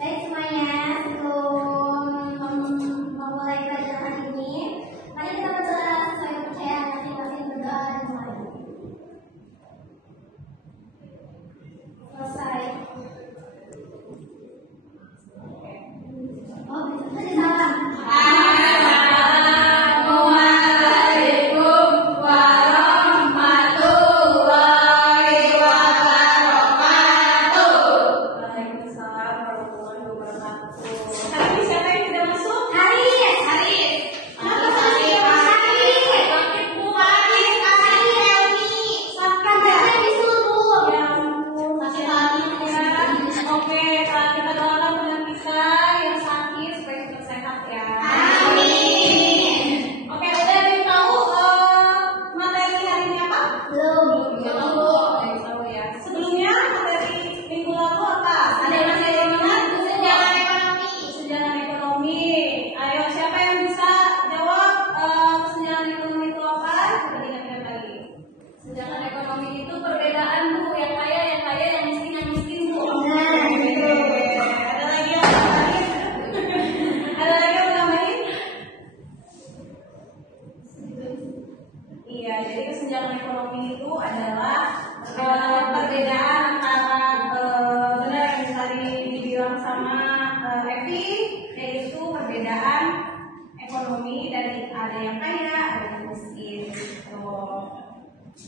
Baik semuanya, sebelum memulai pelajaran ini, mari kita berdoa sesuai kepercayaan masing-masing, berdoa dan mulai. Selesai. Oh, bisa salam.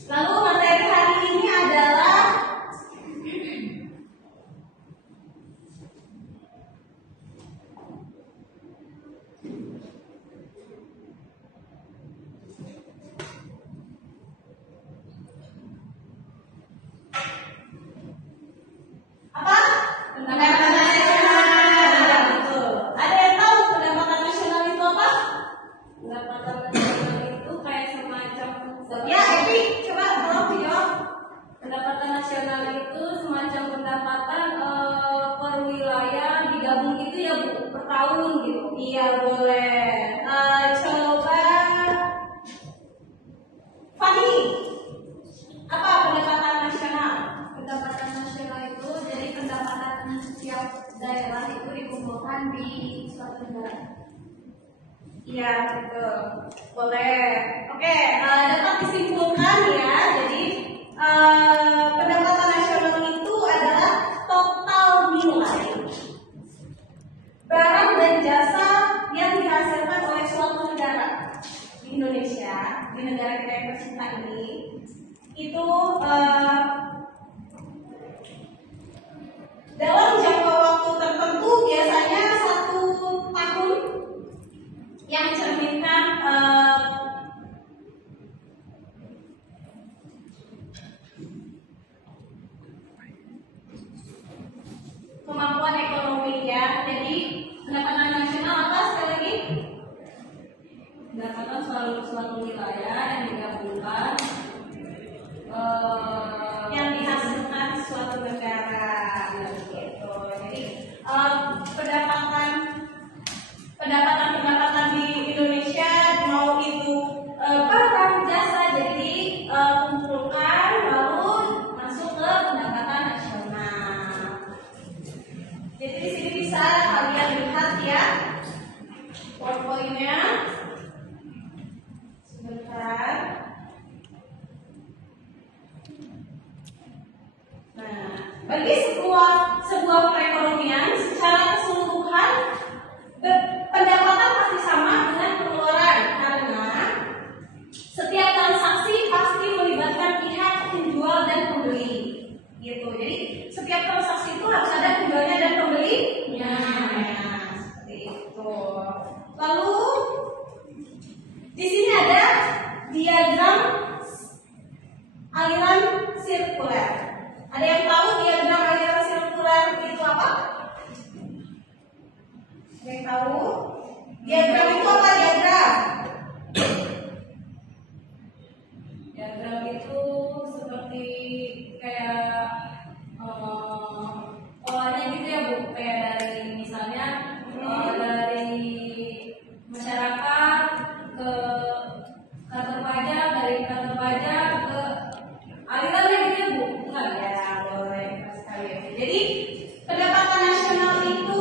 Lalu materi hari ini adalah apa? Pendapatan nasional. Betul. Ada yang tahu pendapatan nasional itu apa? Pendapatan nasional itu kayak semacam Ya, Evi, coba tolong dijawab. pendapatan nasional itu semacam pendapatan per wilayah digabung gitu ya Bu, per tahun gitu. Iya, boleh. Coba Fani, apa pendapatan nasional? Pendapatan nasional itu jadi pendapatan setiap daerah itu dikumpulkan di suatu negara. Iya, betul. Boleh. Oke, dapat disimpulkan ya. Jadi pendapatan nasional itu adalah total nilai barang dan jasa yang dihasilkan oleh suatu negara. Di Indonesia, di negara kita yang tercinta ini, itu dalam jangka waktu tertentu, biasanya 1 tahun, yang mencerminkan kemampuan ekonomi ya. Jadi pendapatan nasional apa sekali lagi? Pendapatan suatu wilayah yang digabungkan Yang dihasilkan suatu negara gitu. Jadi pendapatan di Indonesia, mau itu barang jasa, jadi kumpulkan lalu masuk ke pendapatan nasional. Jadi di sini bisa kalian lihat ya poin-poinnya. Sebentar. Nah, bagi sebuah perekonomian secara keseluruhan, pendapatan pasti sama dengan pengeluaran, karena setiap transaksi pasti melibatkan pihak penjual dan pembeli. Gitu. Jadi setiap transaksi itu harus ada penjualnya dan pembelinya. Nah, seperti itu. Lalu di sini ada diagram aliran sirkuler. Ada yang tahu diagram aliran sirkuler itu apa? Ada yang tahu? Diagram itu apa diagram? diagram itu seperti kayak polanya gitu ya Bu, kayak dari misalnya dari masyarakat ke kantor pajak, dari kantor pajak ke alirannya gitu ya Bu, bukan? Ya, boleh sekali. Jadi pendapatan nasional itu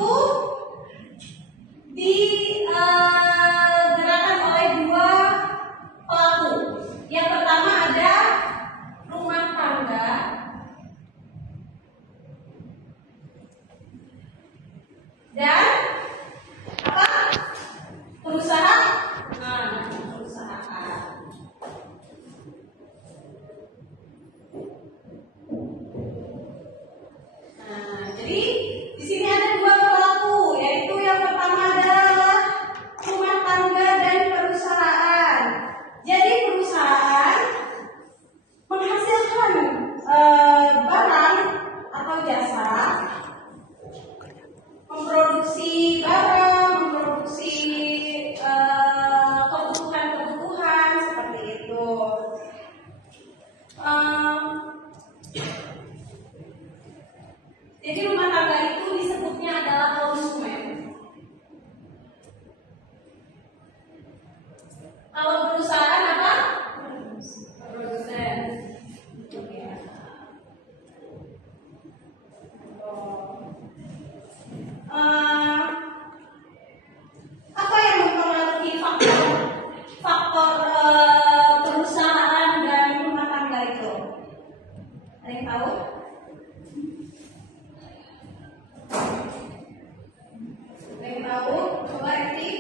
Kalau perusahaan apa? Produsen. Apa yang mempengaruhi faktor perusahaan dan rumah tangga itu? Ada yang tahu? Ada yang tahu? Coba Eti.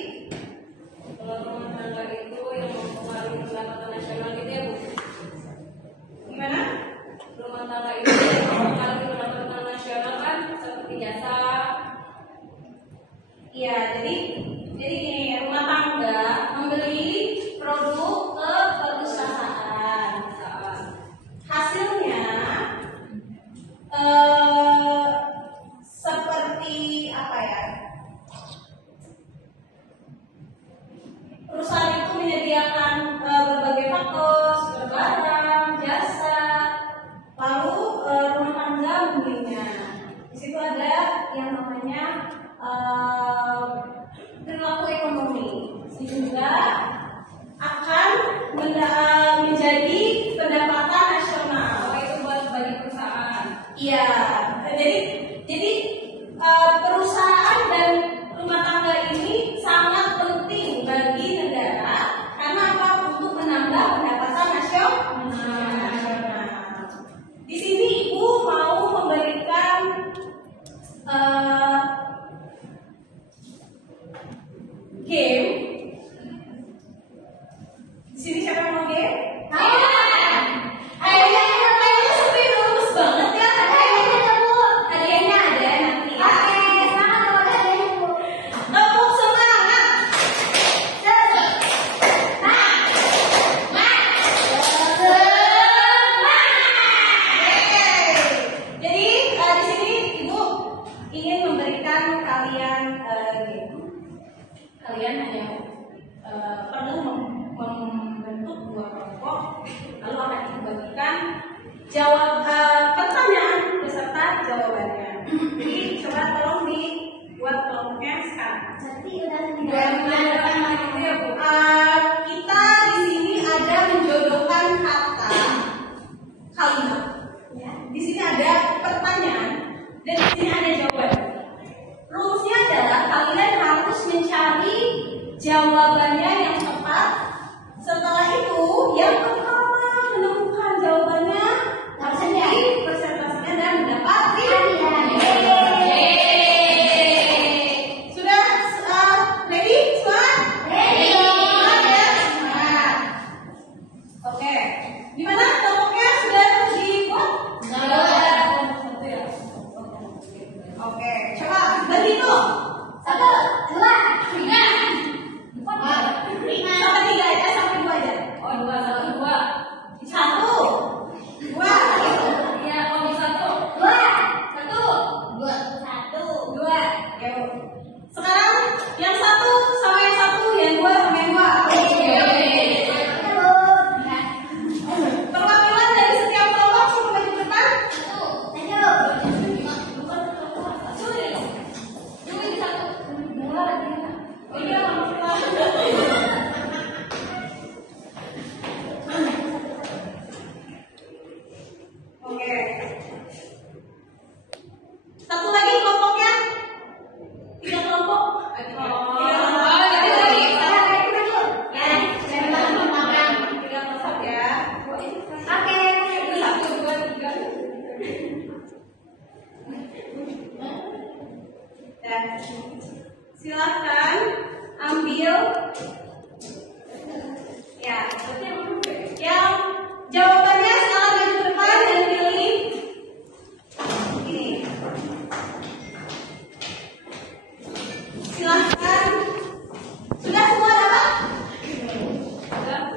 Kalau rumah tangga itu yang mempengaruhi pendapatan nasional gitu ya Bu? Gimana? Rumah tangga itu yang mempengaruhi pendapatan nasional kan seperti jasa. Iya, jadi gini, rumah tangga membeli produk ke perusahaan. Hasilnya seperti apa ya? Perusahaan itu menyediakan berbagai faktor, barang, jasa, lalu rumah tangga membelinya. Di situ ada yang namanya perilaku ekonomi, sehingga akan menjadi pendapatan nasional. Oh, itu buat bagi perusahaan. Iya, jadi perusahaan dan rumah tangga ini sangat penting bagi negara karena apa? Untuk menambah pendapatan nasional. Di sini Ibu mau memberikan game. Di sini siapa yang mau game? Kayaknya serius banget ya. Hadiahnya ada nanti ya. Tepuk semangat. Jadi di sini Ibu ingin memberikan kalian game. Kalian hanya perlu membentuk dua kelompok, lalu akan dibagikan jawab pertanyaan beserta jawabannya. Jadi coba tolong dibuat kelompoknya sekarang. Kita di sini ada menjodohkan kata kalimat. Di sini ada pertanyaan dan di sini ada jawaban. Rumusnya adalah kalian harus mencari jawabannya yang tepat. Setelah itu, yang pertama menemukan jawabannya harus di presentasinya dan mendapat hadiah. Sudah ready semua? Ready. Semangat. Oke. Gimana kelompoknya sudah dibuat? Oke, coba berhitung. 1, 2, 3, 4, 5. Sampai 3 aja, sampai 2 aja. Oh, 2, 1, 2. 1, 2. Iya, oh, 1. 2, 1, 2. Yuk. Sekarang yang 1 sama yang 1, yang 2 sama yang 2. Perwakilan dari setiap kelompok suruh maju ke depan. Oke. Satu lagi kelompoknya. 3 kelompok. Tiga kelompok ya. Oke. 1, 2, 3. Dan silakan ambil ya. Yang jawabannya silakan maju ke depan dan pilih ini. Silakan. Sudah semua dapat?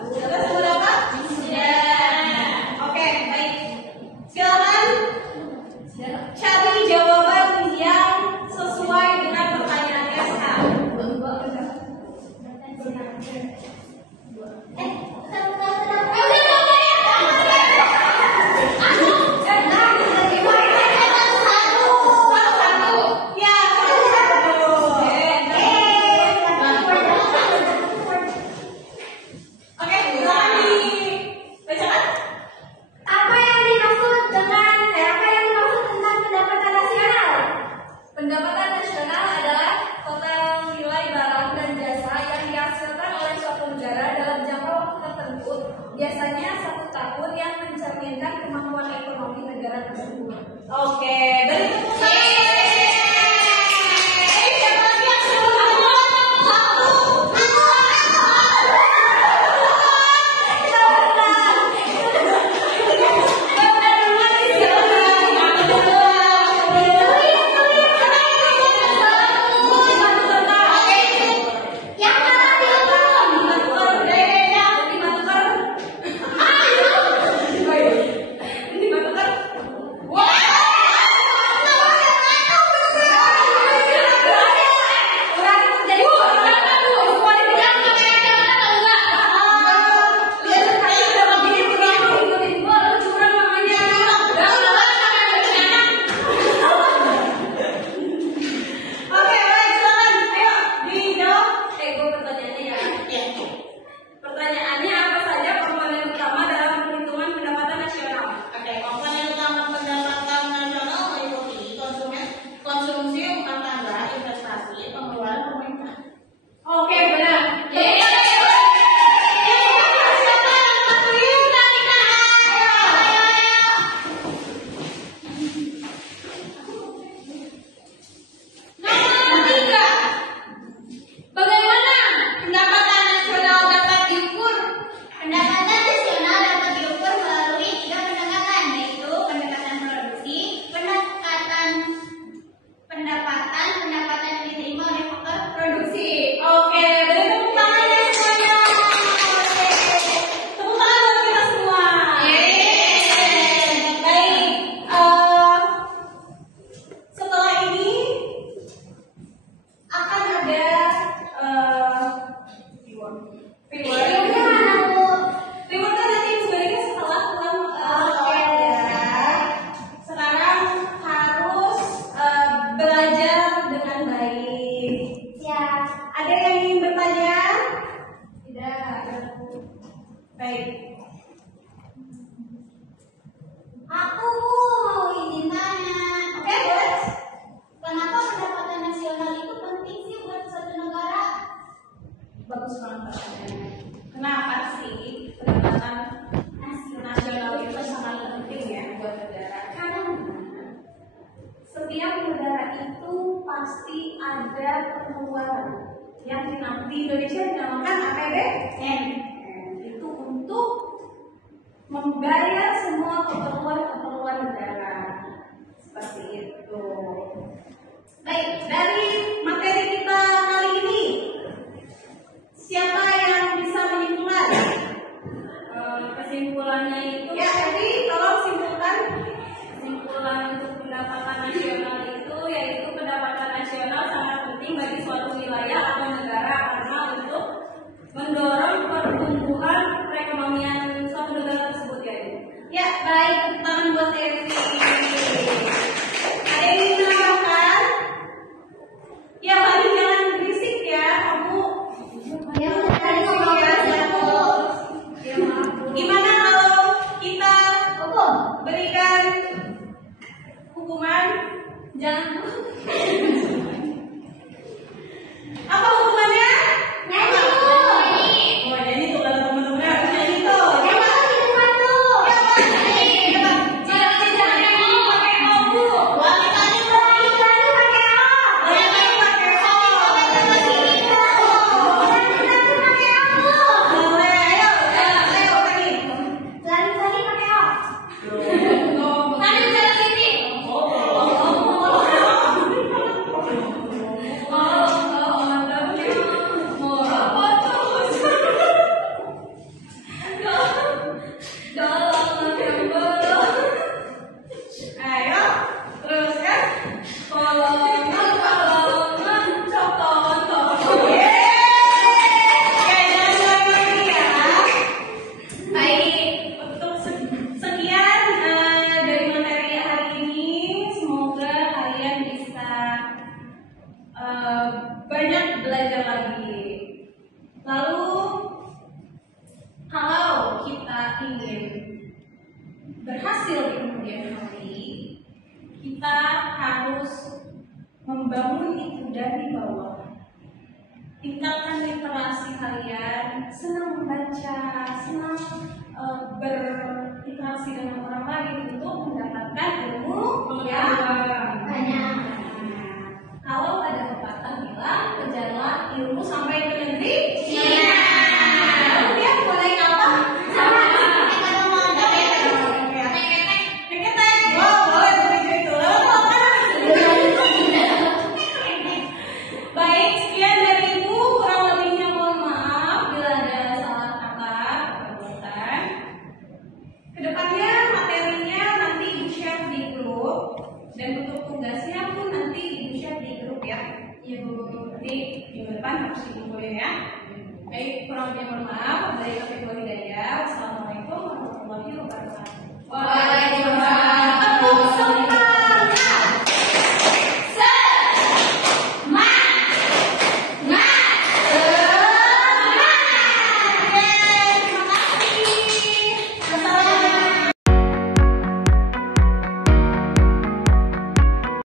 Sudah semua dapat? Sudah. Oke, baik. Silakan cari jawaban yang sesuai dengan pertanyaannya sekarang. negara tersebut. Oke, beri tepuk tangan. Baik. Aku mau izin tanya. Oke, boleh. Kenapa pendapatan nasional itu penting sih buat suatu negara? Bagus banget pertanyaannya. Kenapa sih pendapatan nasional itu sangat penting ya buat negara? Karena setiap negara itu pasti ada pengeluaran yang di Indonesia dinamakan APBN. Itu untuk membayar semua keperluan negara. Seperti itu. Baik, dari materi kita kali ini, siapa yang bisa menyimpulkan? Kesimpulannya itu Ya, jadi tolong simpulkan. kesimpulan untuk pendapatan nasional itu yaitu pendapatan nasional sangat penting bagi suatu wilayah atau negara karena untuk mendorong pertumbuhan perekonomian suatu negara tersebut ya. Ya, baik, tepuk tangan buat Evi. Ada yang ingin menambahkan? Ya, paling jangan berisik ya, kamu. Ya, tadi ngomong satu. Ya maaf. Gimana kalau kita Hukum. berikan hukuman? Jangan Apa hukumannya? Nyanyi Bu. Oh, nyanyi tuh kalau teman-teman nyanyi tuh. Yang mana di depan tuh? Jangan nyanyi pakai obu. Boleh tadi pakai apa? Yang lain pakai o. Boleh, ayo tadi. Lari-lari pakai apa? Tadi jalan sini. Ayo, teruskan. Baik, untuk sekian dari materi hari ini, semoga kalian bisa banyak belajar lagi. Lalu, kalau kita ingin berhasil di kemudian hari, kita harus membangun itu dari bawah. Tingkatkan literasi kalian, senang membaca, senang berinteraksi dengan orang lain untuk